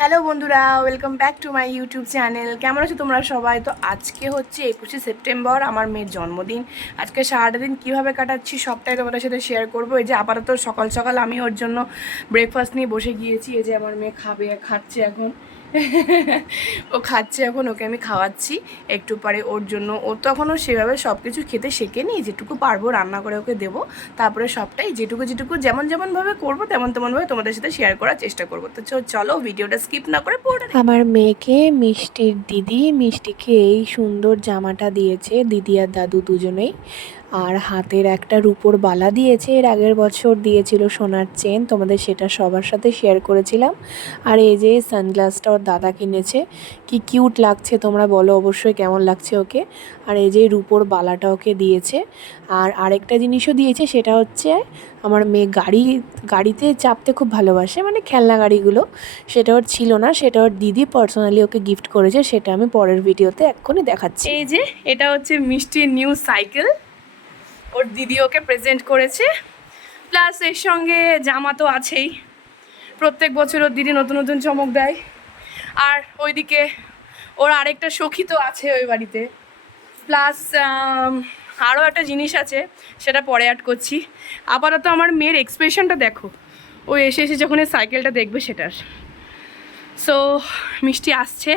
Hello বন্ধুরা, welcome back to my YouTube channel. কেমন আছো তোমরা সবাই? তো আজকে হচ্ছে 21শে সেপ্টেম্বর, আমার মেয়ের জন্মদিন। আজকে সারাটা দিন কীভাবে কাটাচ্ছি সবটাই তোমাদের সাথে শেয়ার করবো। এই যে আপাতত সকাল সকাল আমি ওর জন্য ব্রেকফাস্ট নিয়ে বসে গিয়েছি। এই যে আমার মেয়ে খাচ্ছে এখন। ও খাচ্ছে এখন, ওকে আমি খাওয়াচ্ছি একটু পরে ওর জন্য। ও তো এখনও সেভাবে সব কিছু খেতে শেখেনি, যেটুকু পারবো রান্না করে ওকে দেবো। তারপরে সবটাই যেটুকু যেমনভাবে করবো তেমনভাবে তোমাদের সাথে শেয়ার করার চেষ্টা করবো। তো চলো ভিডিওটা স্কিপ না করে পুরোটা। আমার মেয়েকে মিষ্টির দিদি মিষ্টিকে এই সুন্দর জামাটা দিয়েছে, দিদি আর দাদু দুজনেই। আর হাতের একটা রূপোর বালা দিয়েছে, এর আগের বছর দিয়েছিল সোনার চেন, তোমাদের সেটা সবার সাথে শেয়ার করেছিলাম। আর এই যে সানগ্লাসটা ওর দাদা কিনেছে, কি কিউট লাগছে তোমরা বলো অবশ্যই কেমন লাগছে ওকে। আর এই যে রূপোর বালাটা ওকে দিয়েছে। আর আরেকটা জিনিসও দিয়েছে, সেটা হচ্ছে আমার মেয়ে গাড়িতে চাপতে খুব ভালোবাসে, মানে খেলনা গাড়িগুলো। সেটা ওর ছিল না, সেটা ওর দিদি পার্সোনালি ওকে গিফট করেছে, সেটা আমি পরের ভিডিওতে এক্ষুনি দেখাচ্ছি। এই যে এটা হচ্ছে মিষ্টির নিউ সাইকেল, ওর দিদি ওকে প্রেজেন্ট করেছে। প্লাস এর সঙ্গে জামা তো আছেই, প্রত্যেক বছর ওর দিদি নতুন নতুন চমক দেয়। আর ওইদিকে ওর আরেকটা সখী তো আছে ওই বাড়িতে। প্লাস আরও একটা জিনিস আছে, সেটা পরে অ্যাড করছি। আপাতত আমার মেয়ের এক্সপ্রেশনটা দেখো, ও এসে যখন এই সাইকেলটা দেখবে সেটার। সো মিষ্টি আসছে,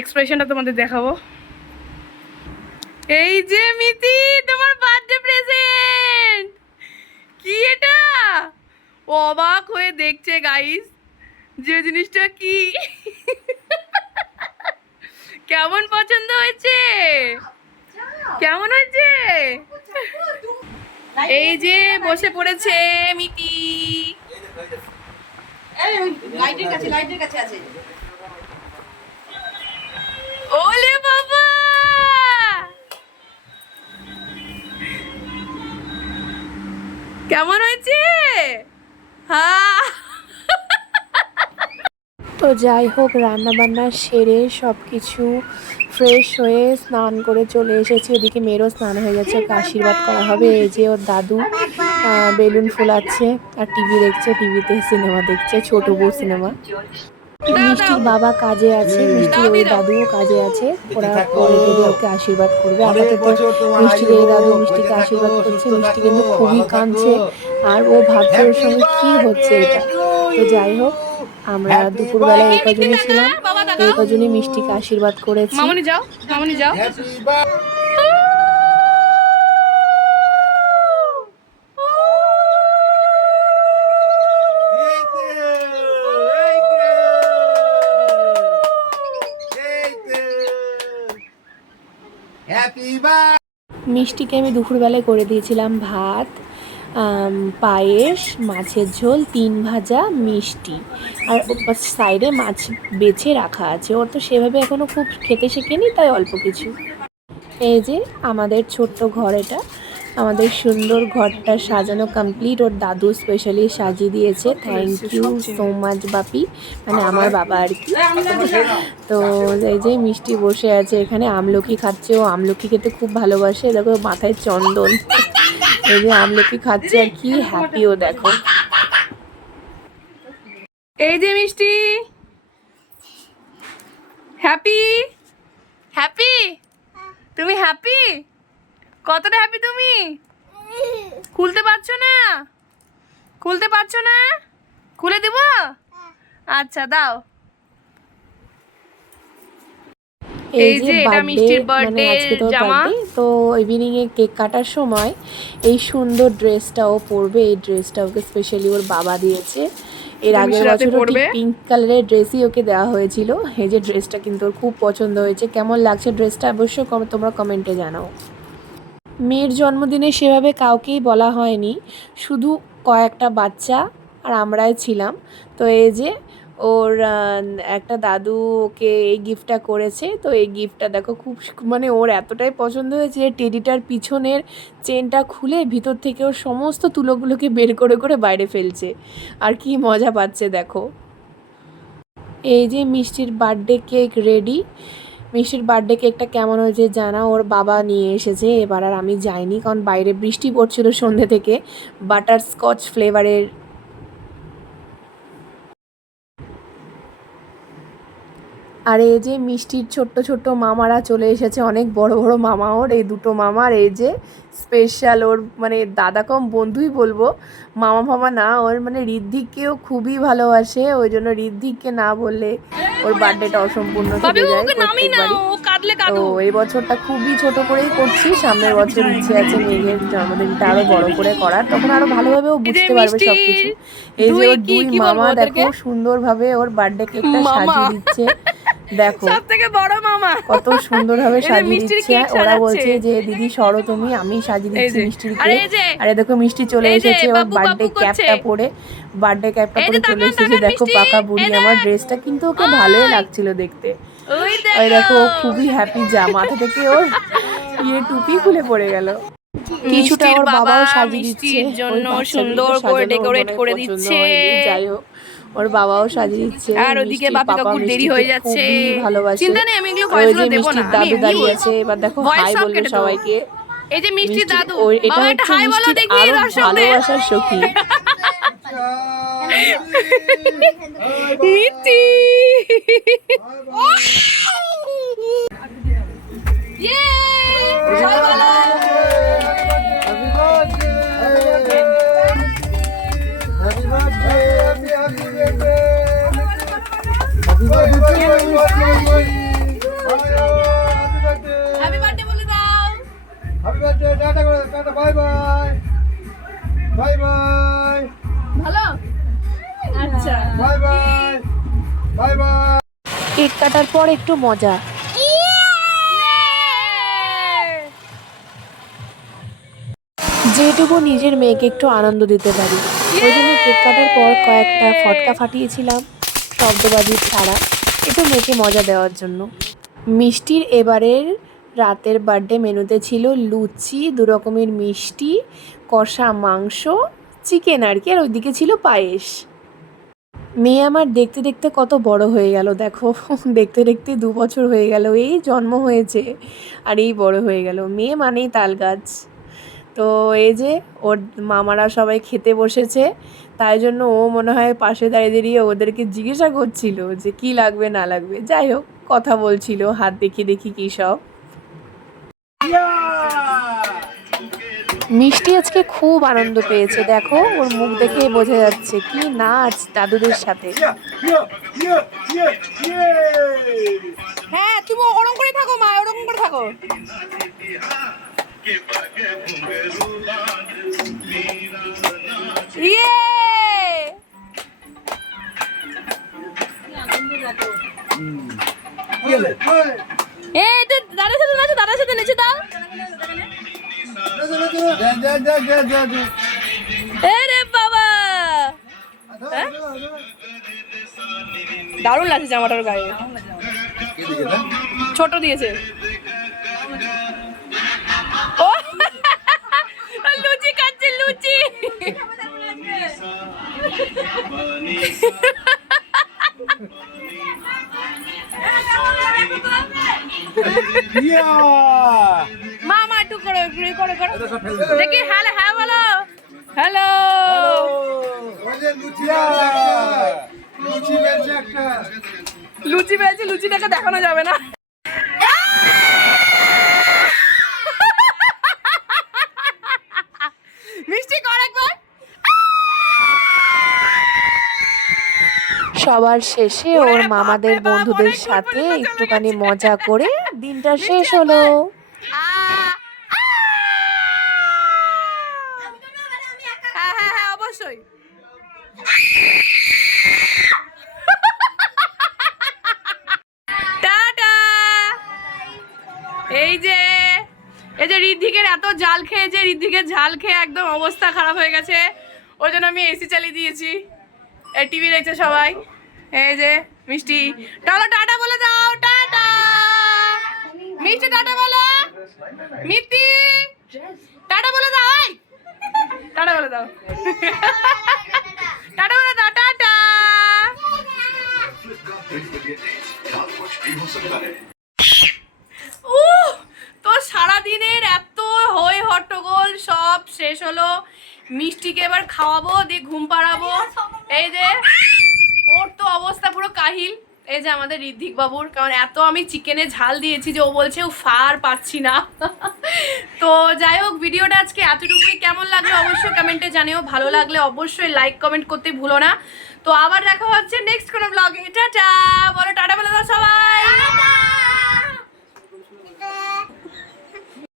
এক্সপ্রেশনটা তোমাদের দেখাবো। এই যে মিতি, তোমার বার্থডে প্রেজেন্ট। কি এটা? ও অবাক হয়ে দেখছে গাইস, যে জিনিসটা কি। কেমন পছন্দ হয়েছে? কেমন হয়েছে? এই যে বসে পড়েছে মিতি। ওলে বাবা, কেমন হয়েছে? হ্যাঁ। তো যাই হোক, রান্নাবান্না সেরে সব কিছু ফ্রেশ হয়ে স্নান করে চলে এসেছি। ওদিকে মেয়েরও স্নান হয়ে গেছে, ওকে আশীর্বাদ করা হবে। এই যে ওর দাদু বেলুন ফুলাচ্ছে আর টিভি দেখছে, টিভিতে সিনেমা দেখছে, ছোট বউ সিনেমা। দাও দাও মিষ্টির বাবা কাজে আছে, মিষ্টির দাও, ওই দিয়ে দাও। দাদুও কাজে আছে। ওরা পরে গেলে ওকে আশীর্বাদ করবে। আপাতত মিষ্টির এই দাদু মিষ্টিকে আশীর্বাদ করছে। মিষ্টি কিন্তু খুবই কাঁদছে, আর ও ভাবছে ওর সঙ্গে কি হচ্ছে এটা। তো যাই হোক, আমরা দুপুরবেলা এই কজনই ছিলাম, বাবা এই দাদাও। কজনই মিষ্টিকে আশীর্বাদ করেছি। মামনি যাও, মামনি যাও। মিষ্টিকে আমি দুপুরবেলায় করে দিয়েছিলাম ভাত, পায়েস, মাছের ঝোল, 3 ভাজা, মিষ্টি। আর সাইডে মাছ বেছে রাখা আছে, ওর তো সেভাবে এখনও খুব খেতে শেখেনি, তাই অল্প কিছু। এই যে আমাদের ছোট্ট ঘর, এটা আমাদের সুন্দর ঘরটা সাজানো কমপ্লিট। ওর দাদু স্পেশালি সাজিয়ে দিয়েছে, থ্যাংক ইউ সো মাচ বাপি, মানে আমার বাবা আর কি। তো এই যে মিষ্টি বসে আছে এখানে, আমলকি খাচ্ছে। ও আমলকি খেতে খুব ভালোবাসে, দেখো মাথায় চন্দন। এই যে আমলকি খাচ্ছে আর কি হ্যাপিও দেখো। এই যে মিষ্টি, হ্যাপি হ্যাপি, তুমি হ্যাপি? কতটা হ্যাপি তুমি? খুলতে পারছো না? খুলতে পারছো না? খুলে দেব? আচ্ছা দাও। এই যে এটা বার্থডে, মিষ্টির মানে বার্থডে আজকে তোর জামা। বার্থডে, তো ইভিনিংয়ে কেক কাটার সময় এই সুন্দর ড্রেসটাও পরবে। এই ড্রেসটা ওকে স্পেশালি ওর বাবা দিয়েছে। এর আগের রাতে বছরও ঠিক পড়বে। পিঙ্ক কালারের ড্রেসই ওকে দেওয়া হয়েছিল। এই যে ড্রেসটা কিন্তু ওর খুব পছন্দ হয়েছে। কেমন লাগছে ড্রেসটা অবশ্যই তোমরা কমেন্টে জানাও। মেয়ের জন্মদিনে সেভাবে কাউকেই বলা হয়নি, শুধু কয়েকটা বাচ্চা আর আমরাই ছিলাম। তো এই যে ওর একটা দাদু ওকে এই গিফটটা করেছে। তো এই গিফটটা দেখো, খুব মানে ওর এতটাই পছন্দ হয়েছে, টেডিটার পিছনের চেনটা খুলে ভিতর থেকে ওর সমস্ত তুলোগুলোকে বের করে করে বাইরে ফেলছে, আর কি মজা পাচ্ছে দেখো। এই যে মিষ্টির বার্থডে কেক রেডি। মিষ্টির বার্থডে কেকটা কেমন হয়েছে জানা, ওর বাবা নিয়ে এসেছে। এবার আর আমি যাইনি, কারণ বাইরে বৃষ্টি পড়ছিল সন্ধ্যে থেকে। বাটার স্কচ ফ্লেভারের আর এই যে মিষ্টির ছোট্ট ছোট্ট মামারা চলে এসেছে, অনেক বড় বড় মামা ওর, এই দুটো মামার এই যে স্পেশাল ওর মানে দাদা কম বন্ধুই বলবো, মামা ফামা না ওর, মানে ঋদ্ধিককেও খুবই ভালোবাসে, ওই জন্য ঋদ্ধিককে না বললে ওর বার্থডেটা অসম্পূর্ণ থেকে যায় প্রত্যেকবারই। তো এই বছরটা খুবই ছোট করেই করছি, সামনের বছর ইচ্ছে আছে মেঘের জন্মদিনটা আরো বড় করে করার, তখন আরো ভালোভাবে ও বুঝতে পারবে সবকিছু। এই যে ওর দুই মামা দেখো সুন্দরভাবে ওর বার্থডে কেকটা সাজিয়ে দিচ্ছে, দেখো সবথেকে বড় মামা কত সুন্দরভাবে সাজিয়ে দিচ্ছে। ওরা বলছে যে দিদি সরো তুমি, আমি সাজিয়ে দিচ্ছি মিষ্টির কেক। আরে দেখো মিষ্টি চলে এসেছে ওর বার্থডে ক্যাপটা পরে, বার্থডে ক্যাপটা পরে চলে এসেছে, দেখো পাকা বুড়ি। আমার ড্রেসটা কিন্তু ওকে ভালোই লাগছিল দেখতে, ওই দেখো ও খুবই হ্যাপি, যা মাথা থেকে ওর টুপি খুলে পড়ে গেল। কিছুটা ওর বাবাও সাজিয়ে দিচ্ছে, জন্য সুন্দর করে ডেকোরেট করে দিচ্ছে। যাই হোক ওর বাবাও সাজিয়ে দিচ্ছে, আর ওদিকে বাপি কাকুর দেরি হয়ে যাচ্ছে, ভালোবাসে। চিন্তা নেই, আমি এগুলো ভয়েস নোট দেব না, দাদু দাঁড়িয়ে আছে, এবার দেখো হাই বলবে সবাইকে। এই যে মিষ্টি দাদু, এটা হচ্ছে হাই বলো দেখি দর্শকদের। ভালোবাসার সখী মিষ্টি ইয়ে হাই বলো। হ্যাপি বার্থডে বলে দাও। হ্যাপি বার্থডে, টাটা করে tata, bye bye, bye bye, ভালো, আচ্ছা bye bye, bye bye. Cake কাটার পর একটু মজা, যেটুকু নিজের মেয়েকে একটু আনন্দ দিতে পারি ওই জন্য কেক কাটার পর কয়েকটা ফটকা ফাটিয়েছিলাম, শব্দবাজি ছাড়া, একটু মেয়েকে মজা দেওয়ার জন্য। মিষ্টির এবারের রাতের বার্থডে মেনুতে ছিল লুচি, দু রকমের মিষ্টি, কষা মাংস, চিকেন আর কি, আর ওইদিকে ছিল পায়েস। মেয়ে আমার দেখতে দেখতে কত বড় হয়ে গেল দেখো, দেখতে দেখতে 2 বছর হয়ে গেল, এই জন্ম হয়েছে আর এই বড় হয়ে গেল। মেয়ে মানেই তাল গাছ। তো এই যে ওর মামারা সবাই খেতে বসেছে, তাই জন্য ও মনে হয় পাশে দাঁড়িয়ে দাঁড়িয়ে ওদেরকে জিজ্ঞাসা করছিল যে কি লাগবে না লাগবে, যাই হোক কথা বলছিল, হাত দেখি দেখি কী সব। মিষ্টি আজকে খুব আনন্দ পেয়েছে, দেখো ওর মুখ দেখে বোঝা যাচ্ছে কি নাচ দাদুদের সাথে। হ্যাঁ তুমি ওরকম করে থাকো মা, ওরকম করে থাকো। ইয়ে এই তো দাদার সাথে নাচো, দাদার সাথে নেচে দাও। আরে বাবা দারুণ লাগছে জামাটার গায়ে, ছোট দিয়েছে। ও লুচি খাচ্ছে লুচি। মামা একটু করো করো করো দেখি, হ্যালো হ্যাঁ বলো, হ্যালো। লুচি পেয়েছে, লুচিটাকে দেখানো যাবে না। মিষ্টি কর একবার। সবার শেষে ওর মামাদের বন্ধুদের সাথে একটুখানি মজা করে দিনটা শেষ হলো। হ্যাঁ হ্যাঁ হ্যাঁ অবশ্যই। টাটা। এই যে ঋদ্ধিকের এত জাল খেয়েছে, ঋদ্ধিকের ঝাল খেয়ে একদম অবস্থা খারাপ হয়ে গেছে, ওই জন্য আমি এসি চালিয়ে দিয়েছি, টিভি দেখছে সবাই। এই যে মিষ্টি চলো টাটা বলে দাও, টাটা মিষ্টি, টাটা বলো মিষ্টি, টাটা বলে দাও, টাটা বলে দাও, টাটা বলে দাও, টাটা। তো সারাদিনের এত হই হট্টগোল সব শেষ হলো, মিষ্টিকে এবার খাওয়াবো, দিয়ে ঘুম পাড়াবো। এই যে ওর তো অবস্থা পুরো কাহিল, এই যে আমাদের ঋদ্ধিক বাবুর, কারণ এত আমি চিকেনে ঝাল দিয়েছি যে ও বলছে ও ফার পাচ্ছি না। তো যাই হোক, ভিডিওটা আজকে এতটুকুই। কেমন লাগলো অবশ্যই কমেন্টে জানিও, ভালো লাগলে অবশ্যই লাইক কমেন্ট করতে ভুলো না। তো আবার দেখা হচ্ছে নেক্সট কোনো ব্লগে। টাটা।